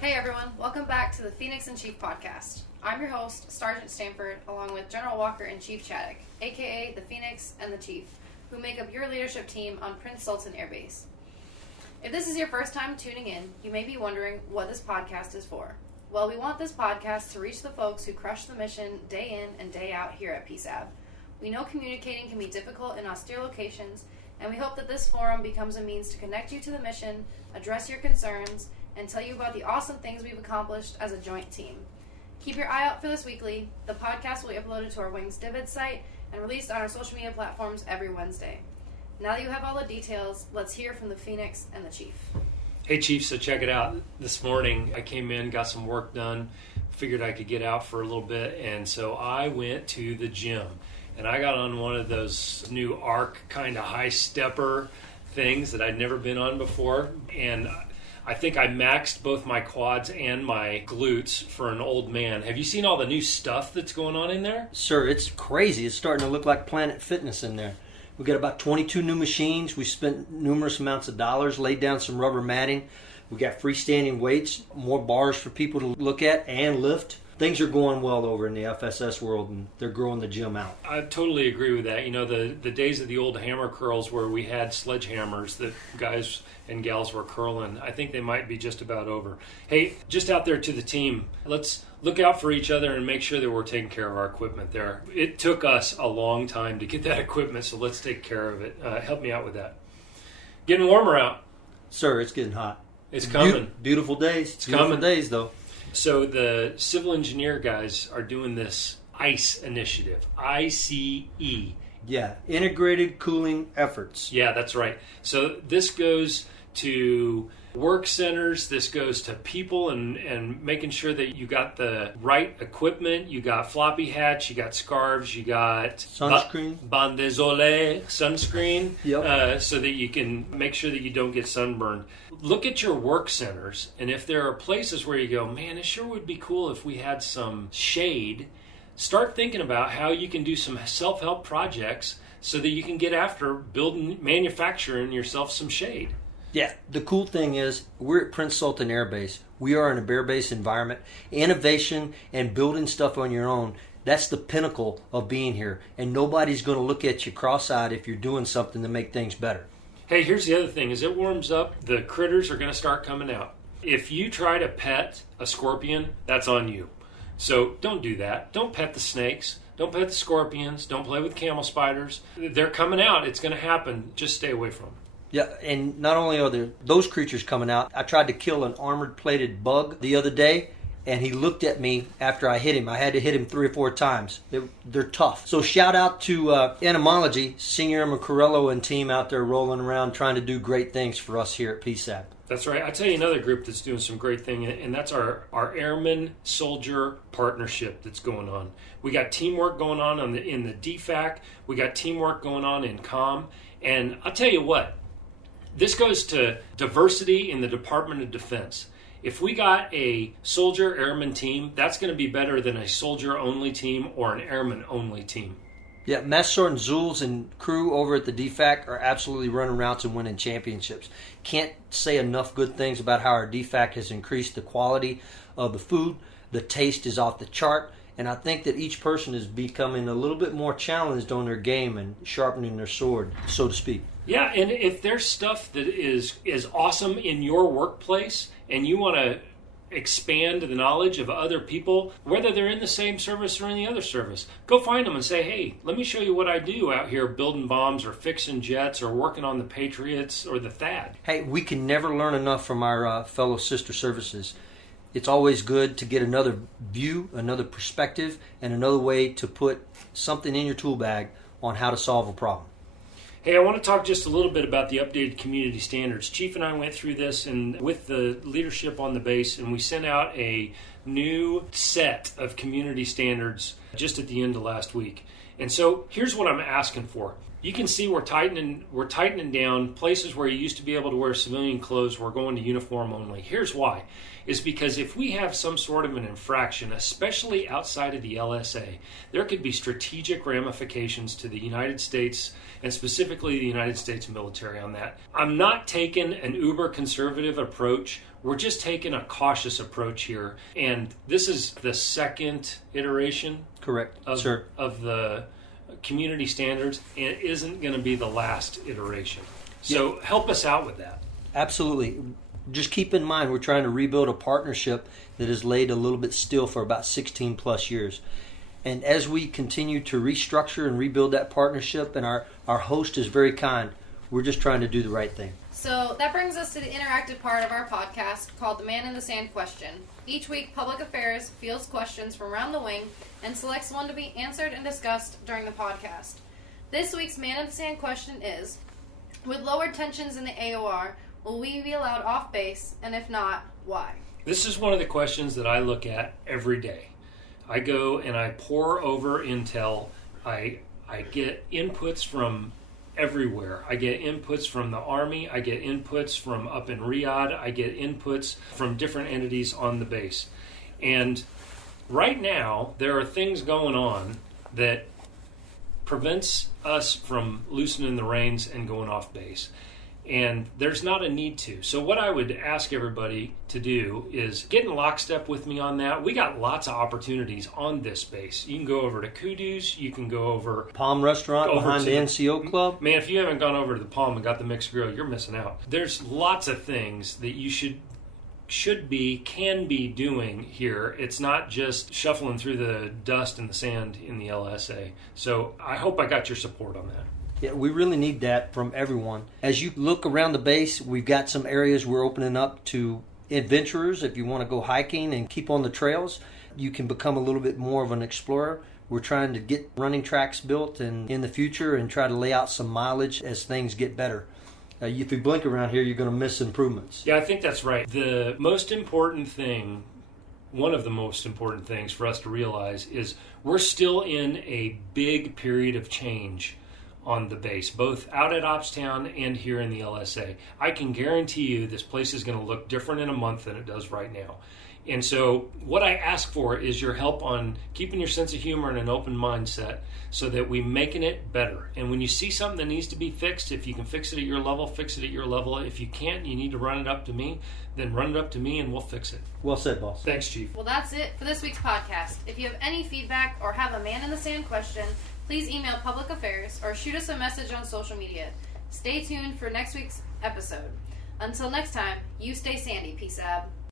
Hey everyone, welcome back to the Phoenix and Chief podcast. I'm your host, Sergeant Stanford, along with General Walker and Chief Chadick, aka the Phoenix and the Chief, who make up your leadership team on Prince Sultan Air Base. If this is your first time tuning in, you may be wondering what this podcast is for. Well, we want this podcast to reach the folks who crush the mission day in and day out here at PSAB. We know communicating can be difficult in austere locations, and we hope that this forum becomes a means to connect you to the mission, address your concerns, and tell you about the awesome things we've accomplished as a joint team. Keep your eye out for this weekly. The podcast will be uploaded to our Wings Divid site and released on our social media platforms every Wednesday. Now that you have all the details, let's hear from the Phoenix and the Chief. Hey Chief, so check it out. This morning I came in, got some work done, figured I could get out for a little bit, and so I went to the gym. And I got on one of those new arc kind of high stepper things that I'd never been on before, and I think I maxed both my quads and my glutes for an old man. Have you seen all the new stuff that's going on in there? Sir, it's crazy. It's starting to look like Planet Fitness in there. We got about 22 new machines. We spent numerous amounts of dollars, laid down some rubber matting. We got freestanding weights, more bars for people to look at and lift. Things are going well over in the FSS world, and they're growing the gym out. I totally agree with that. You know, the days of the old hammer curls where we had sledgehammers that guys and gals were curling, I think they might be just about over. Hey, just out there to the team, let's look out for each other and make sure that we're taking care of our equipment there. It took us a long time to get that equipment, so let's take care of it. Help me out with that. Getting warmer out. Sir, it's getting hot. It's coming. Beautiful days. It's beautiful coming. Days, though. So the civil engineer guys are doing this ICE initiative, ICE. Yeah, integrated cooling efforts. Yeah, that's right. So this goes to work centers, this goes to people and making sure that you got the right equipment, you got floppy hats, you got scarves, you got sunscreen, bandezolet sunscreen, yep. So that you can make sure that you don't get sunburned. Look at your work centers, and if there are places where you go, man, it sure would be cool if we had some shade, start thinking about how you can do some self-help projects so that you can get after manufacturing yourself some shade. Yeah, the cool thing is we're at Prince Sultan Air Base. We are in a bear base environment. Innovation and building stuff on your own, that's the pinnacle of being here. And nobody's going to look at you cross-eyed if you're doing something to make things better. Hey, here's the other thing. As it warms up, the critters are going to start coming out. If you try to pet a scorpion, that's on you. So don't do that. Don't pet the snakes. Don't pet the scorpions. Don't play with camel spiders. They're coming out. It's going to happen. Just stay away from them. Yeah, and not only are there those creatures coming out, I tried to kill an armored plated bug the other day, and he looked at me after I hit him. I had to hit him 3 or 4 times. They're tough. So shout out to Entomology, Senior Airman Corello and team out there rolling around trying to do great things for us here at PSAB. That's right. I'll tell you another group that's doing some great thing, and that's our Airman Soldier Partnership that's going on. We got teamwork going on in the DFAC. We got teamwork going on in COM. And I'll tell you what, this goes to diversity in the Department of Defense. If we got a soldier airman team, that's going to be better than a soldier-only team or an airman-only team. Yeah, Master Sergeant Zules and crew over at the DFAC are absolutely running routes and winning championships. Can't say enough good things about how our DFAC has increased the quality of the food. The taste is off the chart. And I think that each person is becoming a little bit more challenged on their game and sharpening their sword, so to speak. Yeah, and if there's stuff that is awesome in your workplace and you want to expand the knowledge of other people, whether they're in the same service or in the other service, go find them and say, hey, let me show you what I do out here building bombs or fixing jets or working on the Patriots or the THAAD. Hey, we can never learn enough from our fellow sister services. It's always good to get another view, another perspective, and another way to put something in your tool bag on how to solve a problem. Hey, I want to talk just a little bit about the updated community standards. Chief and I went through this and with the leadership on the base, and we sent out a new set of community standards just at the end of last week. And so here's what I'm asking for. you can see we're tightening down places where you used to be able to wear civilian clothes. We're going to uniform only. Here's why. Is because if we have some sort of an infraction, especially outside of the LSA, there could be strategic ramifications to the United States and specifically the United States military on that. I'm not taking an uber conservative approach. We're just taking a cautious approach here. And this is the second iteration Correct, of the community standards, and it isn't going to be the last iteration. So help us out with that. Absolutely. Just keep in mind, we're trying to rebuild a partnership that has laid a little bit still for about 16 plus years. And as we continue to restructure and rebuild that partnership, and our host is very kind, we're just trying to do the right thing. So that brings us to the interactive part of our podcast called the Man in the Sand question. Each week, Public Affairs fields questions from around the wing and selects one to be answered and discussed during the podcast. This week's Man in the Sand question is, with lowered tensions in the AOR, will we be allowed off base, and if not, why? This is one of the questions that I look at every day. I go and I pore over intel. I get inputs from everywhere. I get inputs from the Army. I get inputs from up in Riyadh. I get inputs from different entities on the base. And right now, there are things going on that prevents us from loosening the reins and going off base. And there's not a need to. So what I would ask everybody to do is get in lockstep with me on that. We got lots of opportunities on this base. You can go over to Kudu's. You can go over Palm Restaurant behind the NCO Club. Man, if you haven't gone over to the Palm and got the mixed grill, you're missing out. There's lots of things that you can be doing here. It's not just shuffling through the dust and the sand in the LSA. So I hope I got your support on that. Yeah, we really need that from everyone. As you look around the base, we've got some areas we're opening up to adventurers. If you want to go hiking and keep on the trails, you can become a little bit more of an explorer. We're trying to get running tracks built in the future and try to lay out some mileage as things get better. If you blink around here, you're going to miss improvements. Yeah, I think that's right. The most important thing, one of the most important things for us to realize is we're still in a big period of change on the base, both out at Oppstown and here in the LSA. I can guarantee you this place is going to look different in a month than it does right now. And so what I ask for is your help on keeping your sense of humor and an open mindset so that we're making it better. And when you see something that needs to be fixed, if you can fix it at your level, fix it at your level. If you can't, you need to run it up to me, then run it up to me and we'll fix it. Well said, boss. Thanks, Chief. Well, that's it for this week's podcast. If you have any feedback or have a Man in the Sand question, please email Public Affairs or shoot us a message on social media. Stay tuned for next week's episode. Until next time, you stay sandy, peace out.